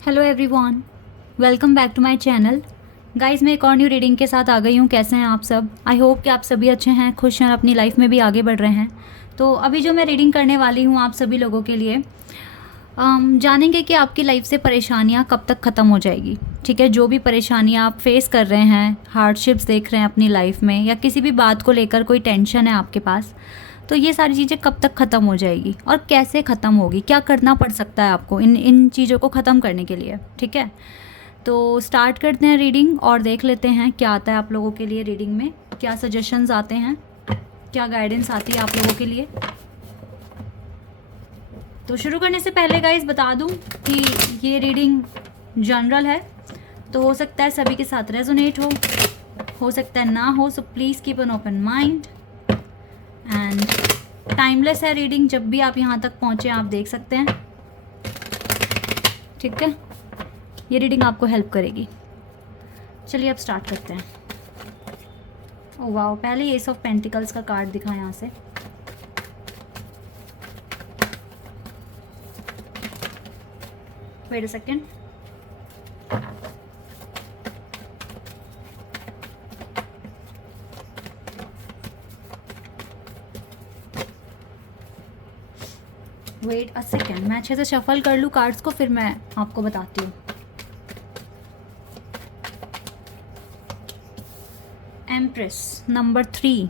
Hello everyone, welcome back to my channel. Guys, मैं एक और न्यू रीडिंग के साथ आ गई हूँ। कैसे हैं आप सब? आई होप कि आप सभी अच्छे हैं, खुश हैं और अपनी लाइफ में भी आगे बढ़ रहे हैं। तो अभी जो मैं रीडिंग करने वाली हूँ आप सभी लोगों के लिए, जानेंगे कि आपकी लाइफ से परेशानियाँ कब तक ख़त्म हो जाएगी। ठीक है, जो भी परेशानियाँ आप फेस कर रहे हैं, हार्डशिप्स देख रहे हैं अपनी लाइफ में, या किसी भी बात को लेकर कोई टेंशन है आपके पास, तो ये सारी चीज़ें कब तक ख़त्म हो जाएगी और कैसे ख़त्म होगी, क्या करना पड़ सकता है आपको इन चीज़ों को ख़त्म करने के लिए। ठीक है, तो स्टार्ट करते हैं रीडिंग और देख लेते हैं क्या आता है आप लोगों के लिए। रीडिंग में क्या सजेशंस आते हैं, क्या गाइडेंस आती है आप लोगों के लिए। तो शुरू करने से पहले गाइस बता दूं कि ये रीडिंग जनरल है, तो हो सकता है सभी के साथ रेजोनेट हो सकता है ना हो, so please keep an open mind. And timeless है रीडिंग, जब भी आप यहाँ तक पहुँचे आप देख सकते हैं। ठीक है, ये रीडिंग आपको हेल्प करेगी। चलिए अब स्टार्ट करते हैं। ओह वाओ, पहले एस ऑफ पेंटिकल्स का कार्ड दिखा यहाँ से। Wait a second. Wait a second, मैं अच्छे से शफल कर लूँ कार्ड्स को, फिर मैं आपको बताती हूँ। एम्प्रेस नंबर 3,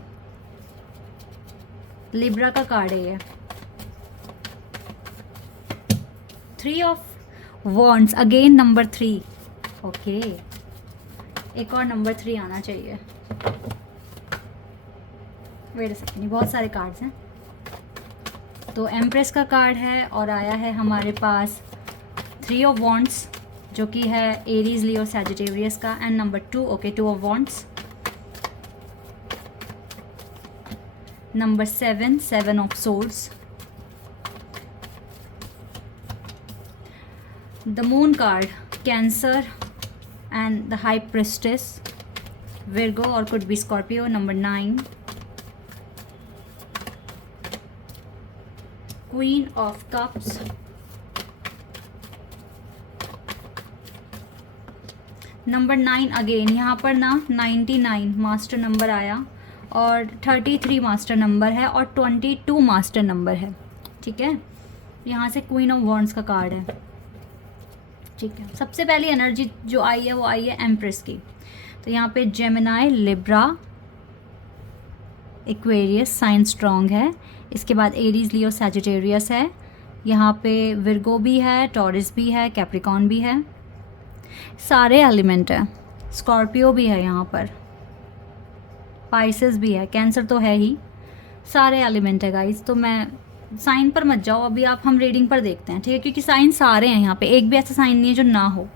लिब्रा का कार्ड है ये। 3 of wands, again number 3। Okay, एक और नंबर 3 आना चाहिए। वेट अ सेकेंड, बहुत सारे कार्ड्स हैं। तो एम्प्रेस का कार्ड है और आया है हमारे पास 3 ऑफ वॉन्ड्स, जो कि है एरीज, लियो, सैजिटेरियस का। And number 2, okay, 2 of wands. Number 7, 7 of swords. The moon card, Cancer and the high priestess, Virgo और could be Scorpio. Number 9, queen of cups. Number 9 again, यहाँ पर ना 99 master number आया और 33 master number है और 22 master number है। ठीक है, यहाँ से क्वीन ऑफ वॉन्ड्स का कार्ड है। ठीक है, सबसे पहली एनर्जी जो आई है वो आई है एम्प्रेस की। तो यहाँ पे Gemini, Libra, Aquarius sign strong है। इसके बाद एरीज, लियो, सैजिटेरियस है। यहाँ पे विर्गो भी है, टॉरस भी है, कैप्रिकॉन भी है, सारे एलिमेंट है। स्कॉर्पियो भी है यहाँ पर, पाइसेस भी है, कैंसर तो है ही, सारे एलिमेंट है गाइस। तो मैं साइन पर मत जाओ अभी, आप हम रीडिंग पर देखते हैं। ठीक है, क्योंकि साइन सारे हैं यहाँ पे, एक भी ऐसा साइन नहीं है जो ना हो।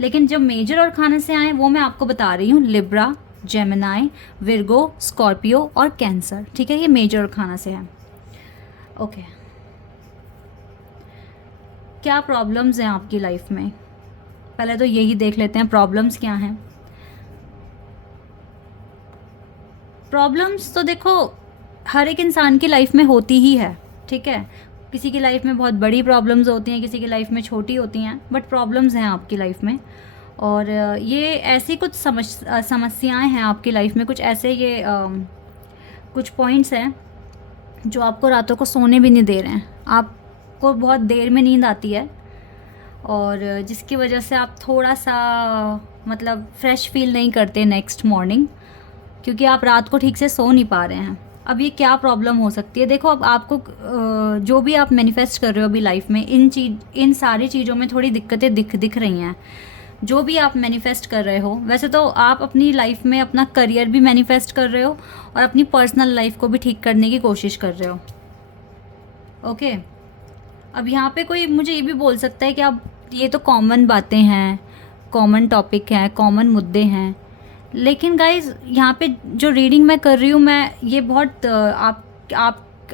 लेकिन जब मेजर और खाने से आए वो मैं आपको बता रही हूँ, लिब्रा, जेमिनाई, विर्गो, स्कॉर्पियो और कैंसर। ठीक है, ये मेजर और खाना से है। ओके, क्या प्रॉब्लम्स हैं आपकी लाइफ में? पहले तो यही देख लेते हैं प्रॉब्लम्स क्या हैं। प्रॉब्लम्स तो देखो हर एक इंसान की लाइफ में होती ही है। ठीक है, किसी की लाइफ में बहुत बड़ी प्रॉब्लम्स होती हैं, किसी की लाइफ में छोटी होती हैं, बट प्रॉब्लम्स हैं आपकी लाइफ में। और ये ऐसी कुछ समस्याएं हैं आपकी लाइफ में, कुछ ऐसे ये कुछ पॉइंट्स हैं जो आपको रातों को सोने भी नहीं दे रहे हैं। आपको बहुत देर में नींद आती है और जिसकी वजह से आप थोड़ा सा मतलब फ्रेश फील नहीं करते नेक्स्ट मॉर्निंग, क्योंकि आप रात को ठीक से सो नहीं पा रहे हैं। अब ये क्या प्रॉब्लम हो सकती है? देखो, अब आपको जो भी आप मैनिफेस्ट कर रहे हो अभी लाइफ में, इन सारी चीज़ों में थोड़ी दिक्कतें दिख रही हैं। जो भी आप मैनिफेस्ट कर रहे हो, वैसे तो आप अपनी लाइफ में अपना करियर भी मैनिफेस्ट कर रहे हो और अपनी पर्सनल लाइफ को भी ठीक करने की कोशिश कर रहे हो। ओके, अब यहाँ पे कोई मुझे ये भी बोल सकता है कि आप, ये तो कॉमन बातें हैं, कॉमन टॉपिक हैं, कॉमन मुद्दे हैं। लेकिन गाइज यहाँ पे जो रीडिंग मैं कर रही हूँ, मैं ये बहुत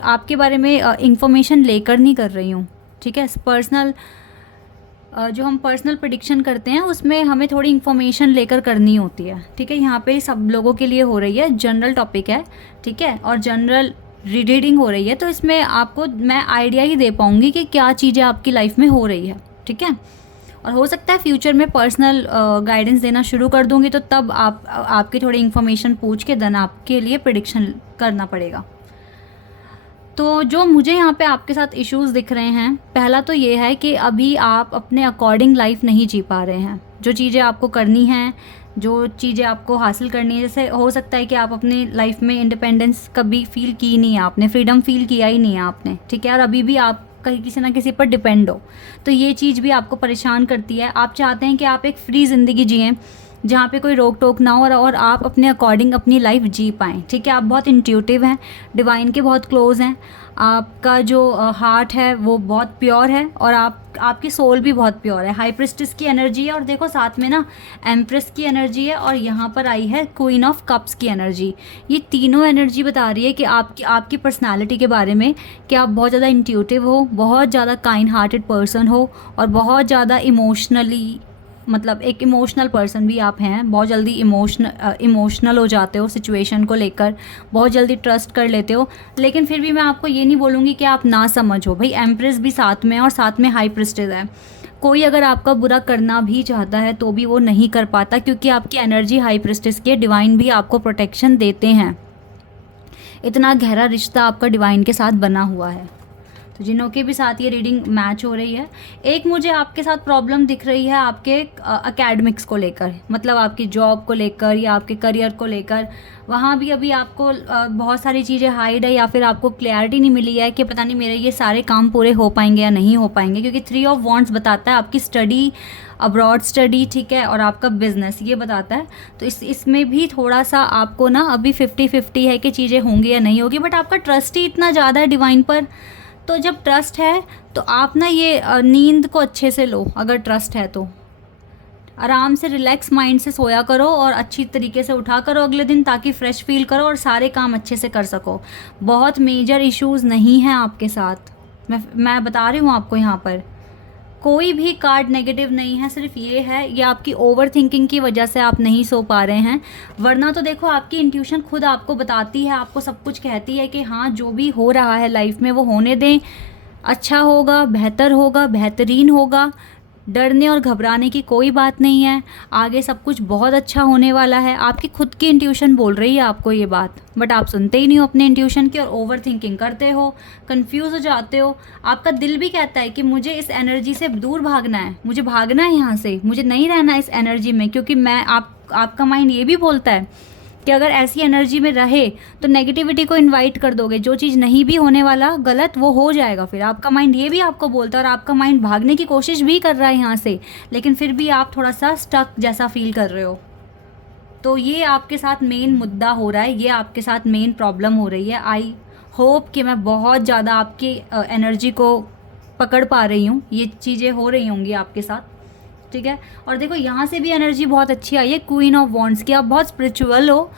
आपके बारे में इंफॉर्मेशन लेकर नहीं कर रही हूँ। ठीक है, पर्सनल जो हम पर्सनल प्रेडिक्शन करते हैं उसमें हमें थोड़ी इन्फॉर्मेशन लेकर करनी होती है। ठीक है, यहाँ पे सब लोगों के लिए हो रही है, जनरल टॉपिक है। ठीक है, और जनरल रीडिंग हो रही है, तो इसमें आपको मैं आइडिया ही दे पाऊँगी कि क्या चीज़ें आपकी लाइफ में हो रही है। ठीक है, और हो सकता है फ्यूचर में पर्सनल गाइडेंस देना शुरू कर दूंगी, तो तब आपकी थोड़ी इन्फॉर्मेशन पूछ के देन आपके लिए प्रिडिक्शन करना पड़ेगा। तो जो मुझे यहाँ पे आपके साथ इश्यूज़ दिख रहे हैं, पहला तो ये है कि अभी आप अपने अकॉर्डिंग लाइफ नहीं जी पा रहे हैं। जो चीज़ें आपको करनी हैं, जो चीज़ें आपको हासिल करनी है, जैसे हो सकता है कि आप अपनी लाइफ में इंडिपेंडेंस कभी फील की नहीं है आपने, फ्रीडम फील किया ही नहीं है आपने, ठीक है, और अभी भी आप कहीं किसी ना किसी पर डिपेंड हो, तो ये चीज़ भी आपको परेशान करती है। आप चाहते हैं कि आप एक फ्री ज़िंदगी जिएँ जहाँ पे कोई रोक टोक ना हो और आप अपने अकॉर्डिंग अपनी लाइफ जी पाएँ, ठीक है। आप बहुत इंट्यूटिव हैं, डिवाइन के बहुत क्लोज हैं, आपका जो हार्ट है वो बहुत प्योर है, और आपकी सोल भी बहुत प्योर है। हाई प्रिस्टेस की एनर्जी है, और देखो साथ में ना एम्प्रेस की एनर्जी है, और यहाँ पर आई है क्वीन ऑफ कप्स की एनर्जी। ये तीनों एनर्जी बता रही है कि आपकी पर्सनालिटी के बारे में, कि आप बहुत ज़्यादा इंट्यूटिव हो, बहुत ज़्यादा काइंड हार्टेड पर्सन हो, और बहुत ज़्यादा इमोशनली, मतलब एक इमोशनल पर्सन भी आप हैं। बहुत जल्दी इमोशनल हो जाते हो सिचुएशन को लेकर, बहुत जल्दी ट्रस्ट कर लेते हो। लेकिन फिर भी मैं आपको ये नहीं बोलूँगी कि आप ना समझ हो, भाई एम्प्रेस भी साथ में, और साथ में हाई प्रिस्टेस है। कोई अगर आपका बुरा करना भी चाहता है तो भी वो नहीं कर पाता, क्योंकि आपकी एनर्जी हाई प्रिस्टेस की है। डिवाइन भी आपको प्रोटेक्शन देते हैं, इतना गहरा रिश्ता आपका डिवाइन के साथ बना हुआ है। तो जिनों के भी साथ ये रीडिंग मैच हो रही है, एक मुझे आपके साथ प्रॉब्लम दिख रही है आपके एकेडमिक्स को लेकर, मतलब आपकी जॉब को लेकर या आपके करियर को लेकर। वहाँ भी अभी आपको बहुत सारी चीज़ें हाइड है, या फिर आपको क्लैरिटी नहीं मिली है कि पता नहीं मेरे ये सारे काम पूरे हो पाएंगे या नहीं हो पाएंगे, क्योंकि 3 ऑफ वॉन्ड्स बताता है आपकी स्टडी, अब्रॉड स्टडी, ठीक है, और आपका बिजनेस, ये बताता है। तो इसमें भी थोड़ा सा आपको ना अभी 50-50 है कि चीज़ें होंगी या नहीं होगी, बट आपका ट्रस्ट ही इतना ज़्यादा है डिवाइन पर। तो जब ट्रस्ट है तो आप ना ये नींद को अच्छे से लो। अगर ट्रस्ट है तो आराम से रिलैक्स माइंड से सोया करो, और अच्छी तरीके से उठा करो अगले दिन, ताकि फ़्रेश फील करो और सारे काम अच्छे से कर सको। बहुत मेजर इश्यूज़ नहीं हैं आपके साथ, मैं बता रही हूँ आपको। यहाँ पर कोई भी कार्ड नेगेटिव नहीं है, सिर्फ ये है ये आपकी ओवर थिंकिंग की वजह से आप नहीं सो पा रहे हैं। वरना तो देखो आपकी इंट्यूशन खुद आपको बताती है, आपको सब कुछ कहती है कि हाँ जो भी हो रहा है लाइफ में वो होने दें, अच्छा होगा, बेहतर होगा, बेहतरीन होगा। डरने और घबराने की कोई बात नहीं है, आगे सब कुछ बहुत अच्छा होने वाला है। आपकी खुद की इंट्यूशन बोल रही है आपको ये बात, बट आप सुनते ही नहीं हो अपने इंट्यूशन की, और ओवर थिंकिंग करते हो, कंफ्यूज हो जाते हो। आपका दिल भी कहता है कि मुझे इस एनर्जी से दूर भागना है, मुझे भागना है यहाँ से, मुझे नहीं रहना इस एनर्जी में, क्योंकि आपका माइंड ये भी बोलता है कि अगर ऐसी एनर्जी में रहे तो नेगेटिविटी को इनवाइट कर दोगे, जो चीज़ नहीं भी होने वाला गलत वो हो जाएगा। फिर आपका माइंड ये भी आपको बोलता है, और आपका माइंड भागने की कोशिश भी कर रहा है यहाँ से, लेकिन फिर भी आप थोड़ा सा स्टक जैसा फील कर रहे हो। तो ये आपके साथ मेन मुद्दा हो रहा है, ये आपके साथ मेन प्रॉब्लम हो रही है। आई होप कि मैं बहुत ज़्यादा आपकी एनर्जी को पकड़ पा रही हूँ, ये चीज़ें हो रही होंगी आपके साथ, ठीक है। और देखो यहाँ से भी एनर्जी बहुत अच्छी आई है, क्वीन ऑफ वॉन्ड्स की। आप बहुत स्पिरिचुअल हो,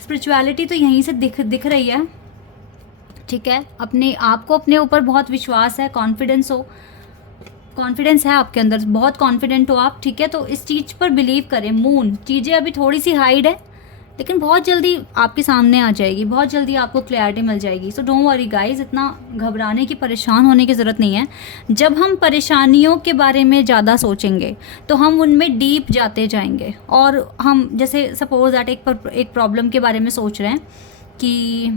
स्पिरिचुअलिटी तो यहीं से दिख रही है, ठीक है। अपने आपको अपने ऊपर बहुत विश्वास है, कॉन्फिडेंस है आपके अंदर, बहुत कॉन्फिडेंट हो आप, ठीक है। तो इस चीज़ पर बिलीव करें। मून, चीज़ें अभी थोड़ी सी हाइड है, लेकिन बहुत जल्दी आपके सामने आ जाएगी, बहुत जल्दी आपको क्लैरिटी मिल जाएगी। सो डोंट वरी गाइज, इतना घबराने की, परेशान होने की ज़रूरत नहीं है। जब हम परेशानियों के बारे में ज़्यादा सोचेंगे तो हम उनमें डीप जाते जाएंगे, और हम जैसे सपोज दैट एक प्रॉब्लम के बारे में सोच रहे हैं कि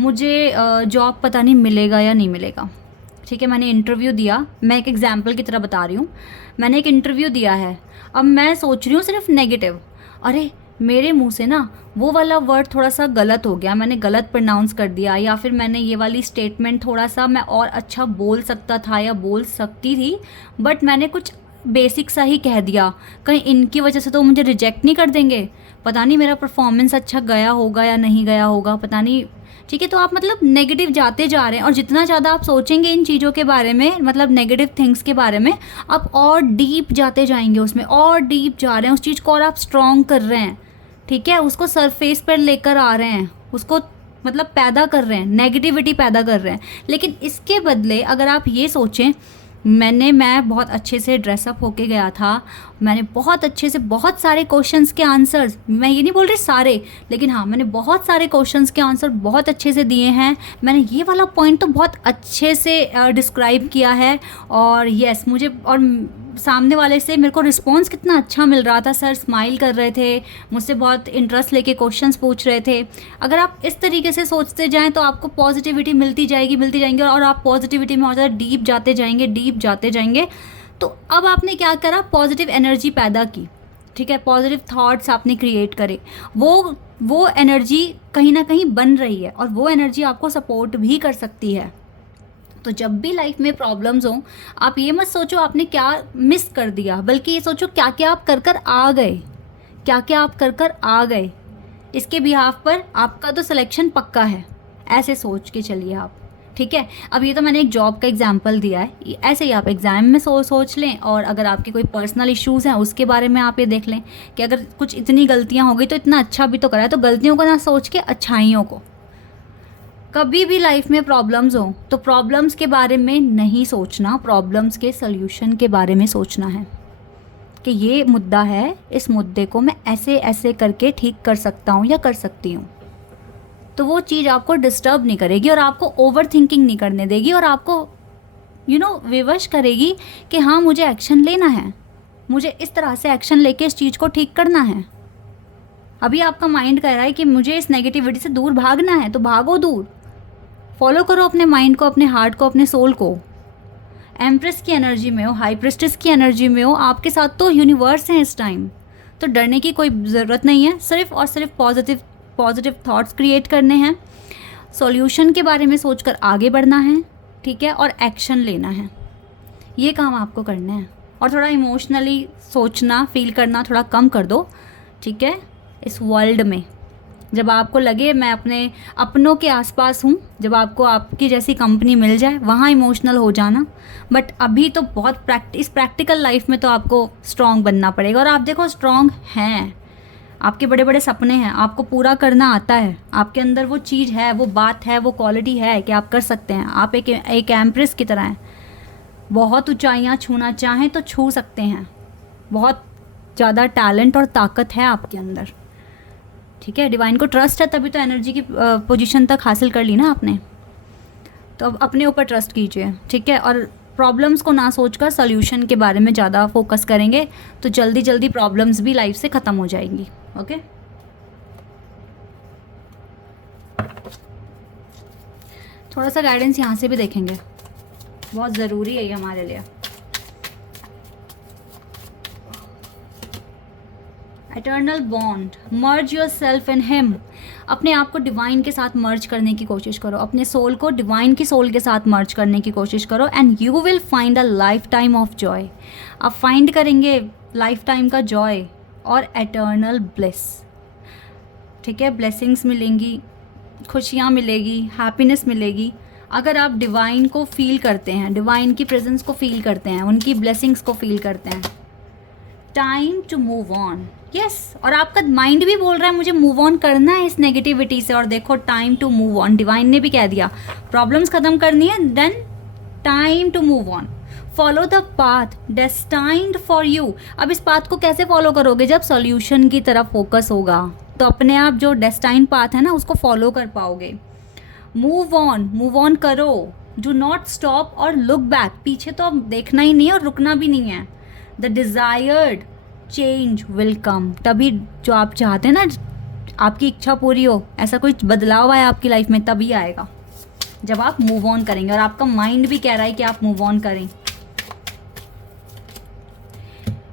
मुझे जॉब पता नहीं मिलेगा या नहीं मिलेगा, ठीक है। मैंने इंटरव्यू दिया, मैं एक एग्जाम्पल की तरह बता रही हूँ, मैंने एक इंटरव्यू दिया है, अब मैं सोच रही हूँ सिर्फ नेगेटिव, अरे मेरे मुंह से ना वो वाला वर्ड थोड़ा सा गलत हो गया, मैंने गलत प्रोनाउंस कर दिया, या फिर मैंने ये वाली स्टेटमेंट थोड़ा सा मैं और अच्छा बोल सकता था या बोल सकती थी, बट मैंने कुछ बेसिक सा ही कह दिया, कहीं इनकी वजह से तो मुझे रिजेक्ट नहीं कर देंगे, पता नहीं मेरा परफॉर्मेंस अच्छा गया होगा या नहीं गया होगा, पता नहीं, ठीक है। तो आप मतलब नेगेटिव जाते जा रहे हैं, और जितना ज़्यादा आप सोचेंगे इन चीज़ों के बारे में, मतलब नेगेटिव थिंग्स के बारे में, आप और डीप जाते जाएंगे उसमें, और डीप जा रहे हैं उस चीज़ को, और आप स्ट्रॉन्ग कर रहे हैं, ठीक है। उसको सरफेस पर लेकर आ रहे हैं, उसको मतलब पैदा कर रहे हैं, नेगेटिविटी पैदा कर रहे हैं। लेकिन इसके बदले अगर आप ये सोचें मैं बहुत अच्छे से ड्रेसअप होके गया था, मैंने बहुत अच्छे से बहुत सारे क्वेश्चंस के आंसर्स, मैं ये नहीं बोल रही सारे, लेकिन हाँ मैंने बहुत सारे क्वेश्चंस के आंसर बहुत अच्छे से दिए हैं, मैंने ये वाला पॉइंट तो बहुत अच्छे से डिस्क्राइब किया है। और यस मुझे और सामने वाले से मेरे को रिस्पॉन्स कितना अच्छा मिल रहा था, सर स्माइल कर रहे थे, मुझसे बहुत इंटरेस्ट लेके क्वेश्चंस पूछ रहे थे। अगर आप इस तरीके से सोचते जाएं तो आपको पॉजिटिविटी मिलती जाएगी और आप पॉजिटिविटी में और ज़्यादा डीप जाते जाएंगे। तो अब आपने क्या करा, पॉजिटिव एनर्जी पैदा की, ठीक है, पॉजिटिव थॉट्स आपने क्रिएट करे, वो एनर्जी कहीं ना कहीं बन रही है और वो एनर्जी आपको सपोर्ट भी कर सकती है। तो जब भी लाइफ में प्रॉब्लम्स हो, आप ये मत सोचो आपने क्या मिस कर दिया, बल्कि ये सोचो क्या क्या आप कर आ गए, इसके बिहाफ पर आपका तो सिलेक्शन पक्का है, ऐसे सोच के चलिए आप, ठीक है। अब ये तो मैंने एक जॉब का एग्जांपल दिया है, ऐसे ही आप एग्ज़ाम में सोच लें, और अगर आपके कोई पर्सनल इश्यूज़ हैं उसके बारे में आप ये देख लें कि अगर कुछ इतनी गलतियाँ हो गई तो इतना अच्छा भी तो करा है, तो गलतियों को ना सोच के अच्छाइयों को। कभी भी लाइफ में प्रॉब्लम्स हो तो प्रॉब्लम्स के बारे में नहीं सोचना, प्रॉब्लम्स के सल्यूशन के बारे में सोचना है कि ये मुद्दा है, इस मुद्दे को मैं ऐसे ऐसे करके ठीक कर सकता हूँ या कर सकती हूँ। तो वो चीज़ आपको डिस्टर्ब नहीं करेगी और आपको ओवर थिंकिंग नहीं करने देगी और आपको विवश करेगी कि हाँ मुझे एक्शन लेना है, मुझे इस तरह से एक्शन लेके इस चीज़ को ठीक करना है। अभी आपका माइंड कह रहा है कि मुझे इस नेगेटिविटी से दूर भागना है, तो भागो दूर, फॉलो करो अपने माइंड को, अपने हार्ट को, अपने सोल को। एम्प्रेस की एनर्जी में हो, हाई प्रिस्टेस की एनर्जी में हो, आपके साथ तो यूनिवर्स है इस टाइम, तो डरने की कोई ज़रूरत नहीं है। सिर्फ और सिर्फ पॉजिटिव थॉट्स क्रिएट करने हैं, सॉल्यूशन के बारे में सोचकर आगे बढ़ना है, ठीक है, और एक्शन लेना है, ये काम आपको करना है। और थोड़ा इमोशनली सोचना, फील करना थोड़ा कम कर दो, ठीक है। इस वर्ल्ड में जब आपको लगे मैं अपने अपनों के आसपास हूँ, जब आपको आपकी जैसी कंपनी मिल जाए, वहाँ इमोशनल हो जाना। बट अभी तो बहुत प्रैक्टिकल लाइफ में तो आपको स्ट्रॉन्ग बनना पड़ेगा। और आप देखो स्ट्रॉन्ग हैं, आपके बड़े बड़े सपने हैं, आपको पूरा करना आता है, आपके अंदर वो चीज़ है, वो बात है, वो क्वालिटी है कि आप कर सकते हैं। आप एक एम्प्रेस की तरह हैं, बहुत ऊंचाइयाँ छूना चाहें तो छू सकते हैं, बहुत ज़्यादा टैलेंट और ताकत है आपके अंदर, ठीक है। डिवाइन को ट्रस्ट है, तभी तो एनर्जी की पोजीशन तक हासिल कर ली ना आपने। तो अब अपने ऊपर ट्रस्ट कीजिए, ठीक है, और प्रॉब्लम्स को ना सोचकर सॉल्यूशन के बारे में ज़्यादा फोकस करेंगे तो जल्दी जल्दी प्रॉब्लम्स भी लाइफ से ख़त्म हो जाएंगी। ओके, थोड़ा सा गाइडेंस यहाँ से भी देखेंगे, बहुत ज़रूरी है ये हमारे लिए। Eternal bond, merge your self in him. अपने आप को डिवाइन के साथ मर्ज करने की कोशिश करो, अपने सोल को डिवाइन की सोल के साथ मर्ज करने की कोशिश करो, and you will find a life time of Joy. आप फाइंड करेंगे लाइफ टाइम का जॉय और एटर्नल ब्लिस, ठीक है। ब्लेसिंग्स मिलेंगी, खुशियाँ मिलेगी, हैप्पीनेस मिलेगी अगर आप डिवाइन को फील करते हैं, डिवाइन की प्रेजेंस को फील करते हैं, उनकी ब्लेसिंग्स को फील करते हैं। Time to move on, yes. और आपका माइंड भी बोल रहा है मुझे मूव ऑन करना है इस नेगेटिविटी से, और देखो time to move on, divine ने भी कह दिया प्रॉब्लम्स खत्म करनी है, then time to move on, follow the path destined for you. अब इस पाथ को कैसे फॉलो करोगे, जब सॉल्यूशन की तरफ फोकस होगा तो अपने आप जो डेस्टाइन्ड पाथ है ना उसको फॉलो कर पाओगे। मूव ऑन करो, डू नॉट स्टॉप और लुक बैक। पीछे तो अब देखना ही नहीं है और रुकना भी नहीं है। The desired change will come, तभी जो आप चाहते हैं ना आपकी इच्छा पूरी हो, ऐसा कोई बदलाव आया आपकी लाइफ में, तभी आएगा जब आप मूव ऑन करेंगे। और आपका माइंड भी कह रहा है कि आप मूव ऑन करें।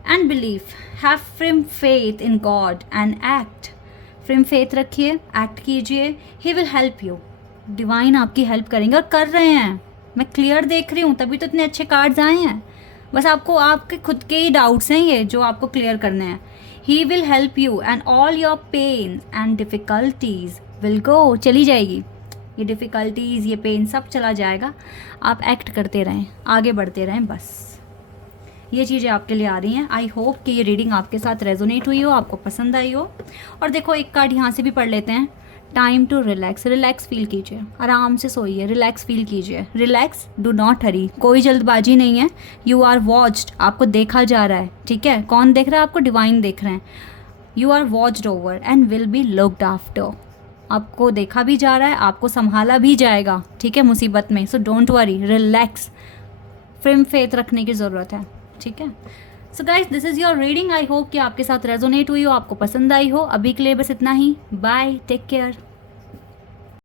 And believe, have firm faith in God and act. Firm faith रखिए, एक्ट कीजिए, ही विल हेल्प यू। डिवाइन आपकी हेल्प करेंगे और कर रहे हैं, मैं क्लियर देख रही हूँ, तभी तो इतने अच्छे कार्ड्स आए हैं। बस आपको आपके खुद के ही डाउट्स हैं ये जो आपको क्लियर करने हैं। He will help you and all your pain and difficulties will go, चली जाएगी ये डिफ़िकल्टीज़, ये पेन सब चला जाएगा। आप एक्ट करते रहें, आगे बढ़ते रहें, बस ये चीज़ें आपके लिए आ रही हैं। आई होप कि ये रीडिंग आपके साथ रेजोनेट हुई हो, आपको पसंद आई हो। और देखो एक कार्ड यहाँ से भी पढ़ लेते हैं, time to relax, relax feel कीजिए, आराम से सोइए, रिलैक्स फील कीजिए, रिलैक्स, डू नॉट हरी, कोई जल्दबाजी नहीं है, यू आर वॉच्ड, आपको देखा जा रहा है, ठीक है, कौन देख रहा है आपको, डिवाइन देख रहे हैं, you are watched over and will be looked after, आपको देखा भी जा रहा है, आपको संभाला भी जाएगा, ठीक है, मुसीबत में, so don't worry, relax, film faith रखने की ज़रूरत है, ठीक है। So guys this is your reading, I hope कि आपके साथ रेजोनेट हुई हो, आपको पसंद आई हो। अभी के लिए बस इतना ही, बाय, टेक केयर।